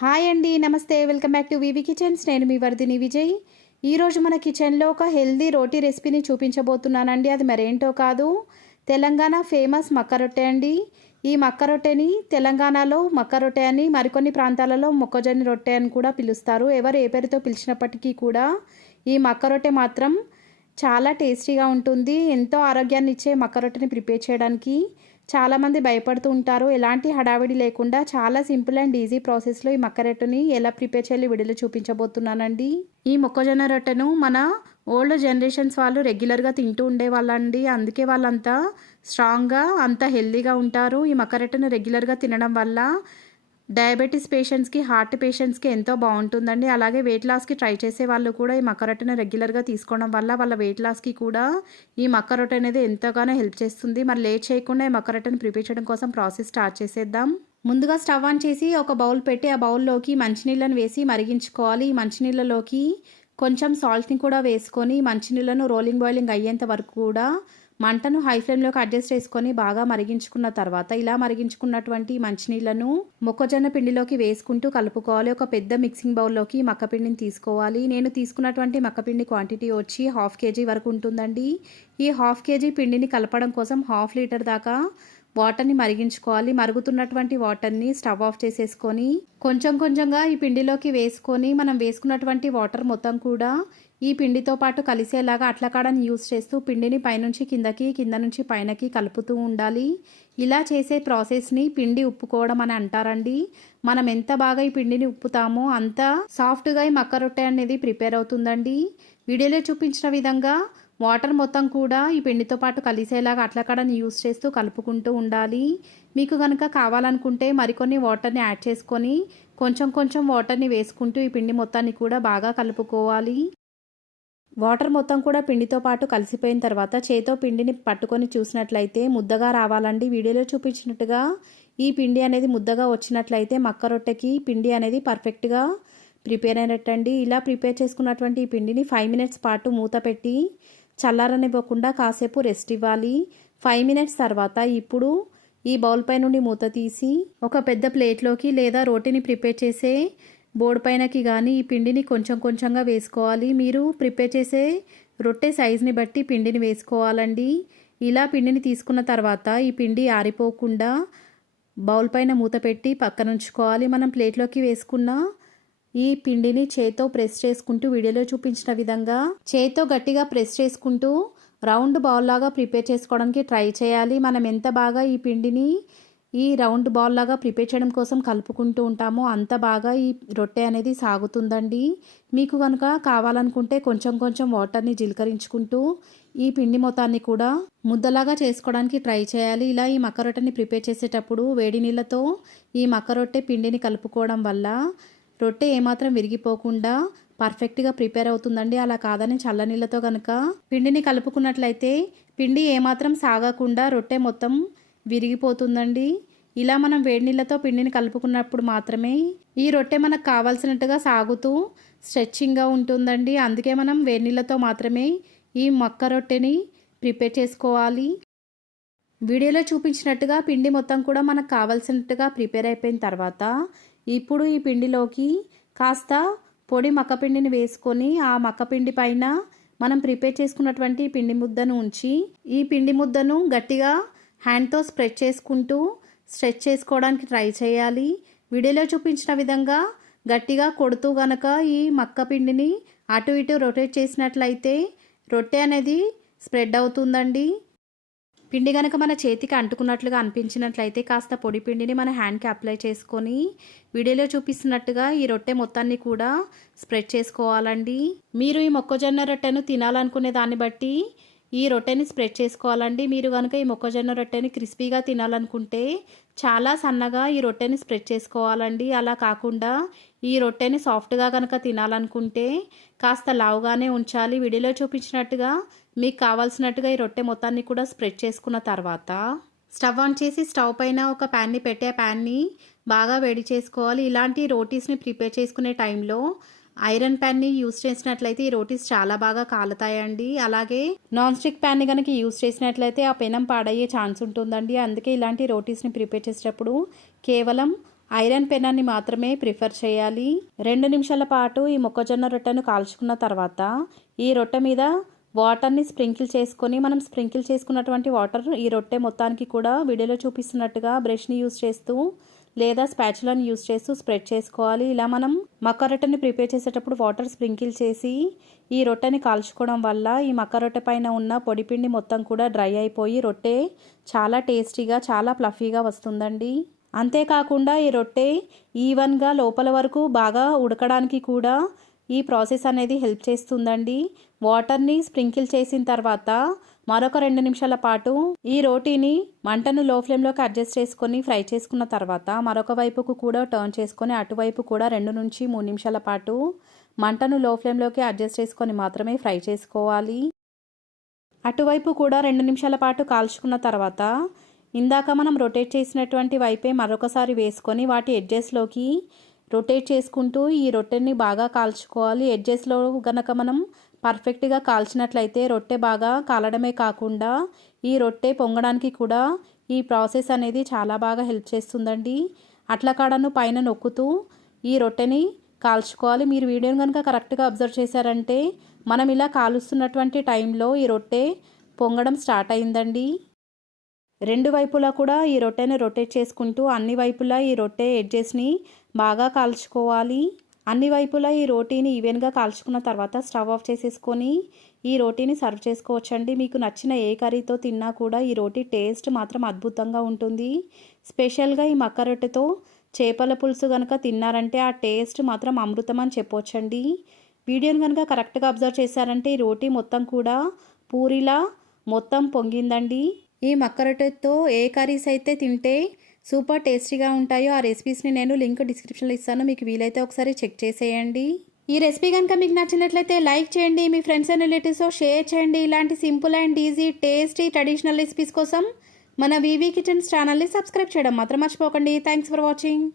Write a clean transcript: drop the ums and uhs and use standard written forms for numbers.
Hi అండి, నమస్తే. Welcome back to VV Kitchens. నేను మీ వర్ధిని విజయ్. ఈరోజు మన కిచెన్లో ఒక హెల్దీ రోటీ రెసిపీని చూపించబోతున్నానండి. అది మరేంటో కాదు, తెలంగాణ ఫేమస్ మక్క రొట్టె అండి. ఈ మక్క రొట్టెని తెలంగాణలో మక్క రొట్టె అని, మరికొన్ని ప్రాంతాలలో మొక్కజొన్న రొట్టె అని కూడా పిలుస్తారు. ఎవరు ఏ పేరుతో పిలిచినప్పటికీ కూడా ఈ మక్క రొట్టె మాత్రం చాలా టేస్టీగా ఉంటుంది. ఎంతో ఆరోగ్యాన్ని ఇచ్చే మక్క రొట్టెని ప్రిపేర్ చేయడానికి చాలామంది భయపడుతూ ఉంటారు. ఎలాంటి హడావిడి లేకుండా చాలా సింపుల్ అండ్ ఈజీ ప్రాసెస్లో ఈ మక్క రొట్టెని ఎలా ప్రిపేర్ చేయాలి వీడియోలో చూపించబోతున్నానండి. ఈ మొక్కజొన్న రొట్టెను మన ఓల్డ్ జనరేషన్స్ వాళ్ళు రెగ్యులర్గా తింటూ ఉండేవాళ్ళండి. అందుకే వాళ్ళంతా స్ట్రాంగ్గా అంత హెల్తీగా ఉంటారు. ఈ మక్క రొట్టెను రెగ్యులర్గా తినడం వల్ల డయాబెటీస్ పేషెంట్స్కి, హార్ట్ పేషెంట్స్కి ఎంతో బాగుంటుందండి. అలాగే వెయిట్ లాస్కి ట్రై చేసే వాళ్ళు కూడా ఈ మక్క రొట్టెను రెగ్యులర్గా తీసుకోవడం వల్ల వాళ్ళ వెయిట్ లాస్కి కూడా ఈ మక్క రొట్టె అనేది ఎంతగానో హెల్ప్ చేస్తుంది. మరి లేట్ చేయకుండా ఈ మక్క రొట్టెను ప్రిపేర్ చేయడం కోసం ప్రాసెస్ స్టార్ట్ చేసేద్దాం. ముందుగా స్టవ్ ఆన్ చేసి ఒక బౌల్ పెట్టి ఆ బౌల్లోకి మంచినీళ్ళను వేసి మరిగించుకోవాలి. ఈ మంచినీళ్ళలోకి కొంచెం సాల్ట్ని కూడా వేసుకొని మంచినీళ్ళను రోలింగ్ బాయిలింగ్ అయ్యేంత వరకు కూడా మంటను హై ఫ్లేమ్లోకి అడ్జస్ట్ చేసుకొని బాగా మరిగించుకున్న తర్వాత ఇలా మరిగించుకున్నటువంటి మంచినీళ్ళను మొక్కజొన్న పిండిలోకి వేసుకుంటూ కలుపుకోవాలి. ఒక పెద్ద మిక్సింగ్ బౌల్లోకి మక్కపిండిని తీసుకోవాలి. నేను తీసుకున్నటువంటి మక్కపిండి క్వాంటిటీ వచ్చి 1/2 kg వరకు ఉంటుందండి. ఈ 1/2 kg పిండిని కలపడం కోసం 1/2 లీటర్ దాకా వాటర్ని మరిగించుకోవాలి. మరుగుతున్నటువంటి వాటర్ని స్టవ్ ఆఫ్ చేసేసుకొని కొంచెం కొంచెంగా ఈ పిండిలోకి వేసుకొని మనం వేసుకున్నటువంటి వాటర్ మొత్తం కూడా ఈ పిండితో పాటు కలిసేలాగా అట్లకాడని యూస్ చేస్తూ పిండిని పైనుంచి కిందకి, కింద నుంచి పైనకి కలుపుతూ ఉండాలి. ఇలా చేసే ప్రాసెస్ని పిండి ఉప్పుకోవడం అని అంటారండి. మనం ఎంత బాగా ఈ పిండిని ఉప్పుతామో అంత సాఫ్ట్గా ఈ మక్క రొట్టె అనేది ప్రిపేర్ అవుతుందండి. వీడియోలో చూపించిన విధంగా వాటర్ మొత్తం కూడా ఈ పిండితో పాటు కలిసేలాగా అట్లకాడని యూస్ చేస్తూ కలుపుకుంటూ ఉండాలి. మీకు కనుక కావాలనుకుంటే మరికొన్ని వాటర్ని యాడ్ చేసుకొని కొంచెం కొంచెం వాటర్ని వేసుకుంటూ ఈ పిండి మొత్తాన్ని కూడా బాగా కలుపుకోవాలి. వాటర్ మొత్తం కూడా పిండితో పాటు కలిసిపోయిన తర్వాత చేతో పిండిని పట్టుకొని చూసినట్లయితే ముద్దగా రావాలండి. వీడియోలో చూపించినట్టుగా ఈ పిండి అనేది ముద్దగా వచ్చినట్లయితే మక్క రొట్టెకి పిండి అనేది పర్ఫెక్ట్గా ప్రిపేర్ అయినట్టండి. ఇలా ప్రిపేర్ చేసుకున్నటువంటి ఈ పిండిని 5 minutes పాటు మూత పెట్టి చల్లారనివ్వకుండా కాసేపు రెస్ట్ ఇవ్వాలి. 5 minutes తర్వాత ఇప్పుడు ఈ బౌల్ పై నుండి మూత తీసి ఒక పెద్ద ప్లేట్లోకి లేదా రోటీని ప్రిపేర్ చేసే బోర్డు పైనకి కానీ ఈ పిండిని కొంచెం కొంచెంగా వేసుకోవాలి. మీరు ప్రిపేర్ చేసే రొట్టె సైజుని బట్టి పిండిని వేసుకోవాలండి. ఇలా పిండిని తీసుకున్న తర్వాత ఈ పిండి ఆరిపోకుండా బౌల్ పైన మూత పెట్టి పక్కన ఉంచుకోవాలి. మనం ప్లేట్లోకి వేసుకున్న ఈ పిండిని చేత్తో ప్రెస్ చేసుకుంటూ వీడియోలో చూపించిన విధంగా చేత్తో గట్టిగా ప్రెస్ చేసుకుంటూ రౌండ్ బాల్ లాగా ప్రిపేర్ చేసుకోవడానికి ట్రై చేయాలి. మనం ఎంత బాగా ఈ పిండిని ఈ రౌండ్ బాల్ లాగా ప్రిపేర్ చేయడం కోసం కలుపుకుంటూ ఉంటామో అంత బాగా ఈ రొట్టె అనేది సాగుతుందండి. మీకు కనుక కావాలనుకుంటే కొంచెం కొంచెం వాటర్ని జీలకరించుకుంటూ ఈ పిండి మొత్తాన్ని కూడా ముద్దలాగా చేసుకోవడానికి ట్రై చేయాలి. ఇలా ఈ మక్క రొట్టెని ప్రిపేర్ చేసేటప్పుడు వేడి నీళ్ళతో ఈ మక్క రొట్టె పిండిని కలుపుకోవడం వల్ల రొట్టె ఏమాత్రం విరిగిపోకుండా పర్ఫెక్ట్గా ప్రిపేర్ అవుతుందండి. అలా కాదని చల్లనీళ్ళతో కనుక పిండిని కలుపుకున్నట్లయితే పిండి ఏమాత్రం సాగకుండా రొట్టె మొత్తం విరిగిపోతుందండి. ఇలా మనం వేడి నీళ్ళతో పిండిని కలుపుకున్నప్పుడు మాత్రమే ఈ రొట్టె మనకు కావాల్సినట్టుగా సాగుతూ స్ట్రెచ్చింగ్గా ఉంటుందండి. అందుకే మనం వేడి నీళ్ళతో మాత్రమే ఈ మక్క రొట్టెని ప్రిపేర్ చేసుకోవాలి. వీడియోలో చూపించినట్టుగా పిండి మొత్తం కూడా మనకు కావాల్సినట్టుగా ప్రిపేర్ అయిపోయిన తర్వాత ఇప్పుడు ఈ పిండిలోకి కాస్త పొడి మక్కపిండిని వేసుకొని ఆ మక్కపిండి పైన మనం ప్రిపేర్ చేసుకున్నటువంటి పిండి ముద్దను ఉంచి ఈ పిండి ముద్దను గట్టిగా హ్యాండ్తో స్ప్రెడ్ చేసుకుంటూ స్ట్రెచ్ చేసుకోవడానికి ట్రై చేయాలి. వీడియోలో చూపించిన విధంగా గట్టిగా కొడుతూ గనక ఈ మక్క పిండిని అటు ఇటు రొటేట్ చేసినట్లయితే రొట్టె అనేది స్ప్రెడ్ అవుతుందండి. పిండి కనుక మన చేతికి అంటుకున్నట్లుగా అనిపించినట్లయితే కాస్త పొడి పిండిని మన హ్యాండ్కి అప్లై చేసుకొని వీడియోలో చూపిస్తున్నట్టుగా ఈ రొట్టె మొత్తాన్ని కూడా స్ప్రెడ్ చేసుకోవాలండి. మీరు ఈ మొక్కజొన్న రొట్టెను తినాలనుకునే దాన్ని బట్టి ఈ రొట్టెని స్ప్రెడ్ చేసుకోవాలండి. మీరు కనుక ఈ మొక్కజొన్న రొట్టెని క్రిస్పీగా తినాలనుకుంటే చాలా సన్నగా ఈ రొట్టెని స్ప్రెడ్ చేసుకోవాలండి. అలా కాకుండా ఈ రొట్టెని సాఫ్ట్గా కనుక తినాలనుకుంటే కాస్త లావుగానే ఉంచాలి. వీడియోలో చూపించినట్టుగా మీకు కావాల్సినట్టుగా ఈ రొట్టె మొత్తాన్ని కూడా స్ప్రెడ్ చేసుకున్న తర్వాత స్టవ్ ఆన్ చేసి స్టవ్ పైన ఒక ప్యాన్ని పెట్టి ఆ ప్యాన్ని బాగా వేడి చేసుకోవాలి. ఇలాంటి రోటీస్ని ప్రిపేర్ చేసుకునే టైంలో ఐరన్ ప్యాన్ని యూస్ చేసినట్లయితే ఈ రోటీస్ చాలా బాగా కాలుతాయండి. అలాగే నాన్ స్టిక్ ప్యాన్ని కనుక యూస్ చేసినట్లయితే ఆ పెనం పాడయ్యే ఛాన్స్ ఉంటుందండి. అందుకే ఇలాంటి రోటీస్ని ప్రిపేర్ చేసేటప్పుడు కేవలం ఐరన్ పెనాన్ని మాత్రమే ప్రిఫర్ చేయాలి. 2 నిమిషాల పాటు ఈ మొక్కజొన్న రొట్టెను కాల్చుకున్న తర్వాత ఈ రొట్టె మీద వాటర్ని స్ప్రింకిల్ చేసుకొని మనం స్ప్రింకిల్ చేసుకున్నటువంటి వాటర్ ఈ రొట్టె మొత్తానికి కూడా వీడియోలో చూపిస్తున్నట్టుగా బ్రష్ని యూస్ చేస్తూ లేదా స్పాచులాని యూస్ చేస్తూ స్ప్రెడ్ చేసుకోవాలి. ఇలా మనం మక్క రొట్టెని ప్రిపేర్ చేసేటప్పుడు వాటర్ స్ప్రింకిల్ చేసి ఈ రొట్టెని కాల్చుకోవడం వల్ల ఈ మక్క రొట్టె పైన ఉన్న పొడిపిండి మొత్తం కూడా డ్రై అయిపోయి రొట్టె చాలా టేస్టీగా చాలా ఫ్లఫీగా వస్తుందండి. అంతేకాకుండా ఈ రొట్టె ఈవెన్గా లోపల వరకు బాగా ఉడకడానికి కూడా ఈ ప్రాసెస్ అనేది హెల్ప్ చేస్తుందండి. వాటర్ని స్ప్రింకిల్ చేసిన తర్వాత మరొక 2 నిమిషాల పాటు ఈ రోటీని మంటను లో ఫ్లేమ్లోకి అడ్జస్ట్ చేసుకొని ఫ్రై చేసుకున్న తర్వాత మరొక వైపుకు కూడా టర్న్ చేసుకొని అటువైపు కూడా 2 నుంచి 3 నిమిషాల పాటు మంటను లో ఫ్లేమ్లోకి అడ్జస్ట్ చేసుకొని మాత్రమే ఫ్రై చేసుకోవాలి. అటువైపు కూడా 2 నిమిషాల పాటు కాల్చుకున్న తర్వాత ఇందాక మనం రొటేట్ చేసినటువంటి వైపే మరొకసారి వేసుకొని వాటి ఎడ్జెస్లోకి రొటేట్ చేసుకుంటూ ఈ రొట్టెని బాగా కాల్చుకోవాలి. ఎడ్జెస్లో గనక మనం పర్ఫెక్ట్గా కాల్చినట్లయితే రొట్టె బాగా కాలడమే కాకుండా ఈ రొట్టె పొంగడానికి కూడా ఈ ప్రాసెస్ అనేది చాలా బాగా హెల్ప్ చేస్తుందండి. అట్ల కాడను పైన నొక్కుతూ ఈ రొట్టెని కాల్చుకోవాలి. మీరు వీడియోని కనుక కరెక్ట్గా అబ్జర్వ్ చేశారంటే మనం ఇలా కాలుస్తున్నటువంటి టైంలో ఈ రొట్టె పొంగడం స్టార్ట్ అయిందండి. 2 వైపులా కూడా ఈ రొట్టెని రొటేట్ చేసుకుంటూ అన్ని వైపులా ఈ రొట్టె ఎడ్జెస్ని బాగా కాల్చుకోవాలి. అన్ని వైపులా ఈ రోటీని ఈవెన్గా కాల్చుకున్న తర్వాత స్టవ్ ఆఫ్ చేసేసుకొని ఈ రోటీని సర్వ్ చేసుకోవచ్చండి. మీకు నచ్చిన ఏ కర్రీతో తిన్నా కూడా ఈ రోటీ టేస్ట్ మాత్రం అద్భుతంగా ఉంటుంది. స్పెషల్గా ఈ మక్క రొట్టెతో చేపల పులుసు కనుక తిన్నారంటే ఆ టేస్ట్ మాత్రం అమృతం అని చెప్పొచ్చండి. వీడియోని కనుక కరెక్ట్గా అబ్జర్వ్ చేశారంటే ఈ రోటీ మొత్తం కూడా పూరిలా మొత్తం పొంగిందండి. ఈ మక్క రొట్టెతో ఏ కర్రీస్ అయితే తింటే సూపర్ టేస్టీగా ఉంటాయో ఆ రెసిపీస్ని నేను లింక్ డిస్క్రిప్షన్లో ఇస్తాను. మీకు వీలైతే ఒకసారి చెక్ చేసేయండి. ఈ రెసిపీ కనుక మీకు నచ్చినట్లయితే లైక్ చేయండి, మీ ఫ్రెండ్స్ అండ్ రిలేటివ్స్తో షేర్ చేయండి. ఇలాంటి simple and easy tasty traditional recipes కోసం మన వీవీ కిచెన్స్ ఛానల్ని సబ్స్క్రైబ్ చేయడం మాత్రం మర్చిపోకండి. Thanks for watching.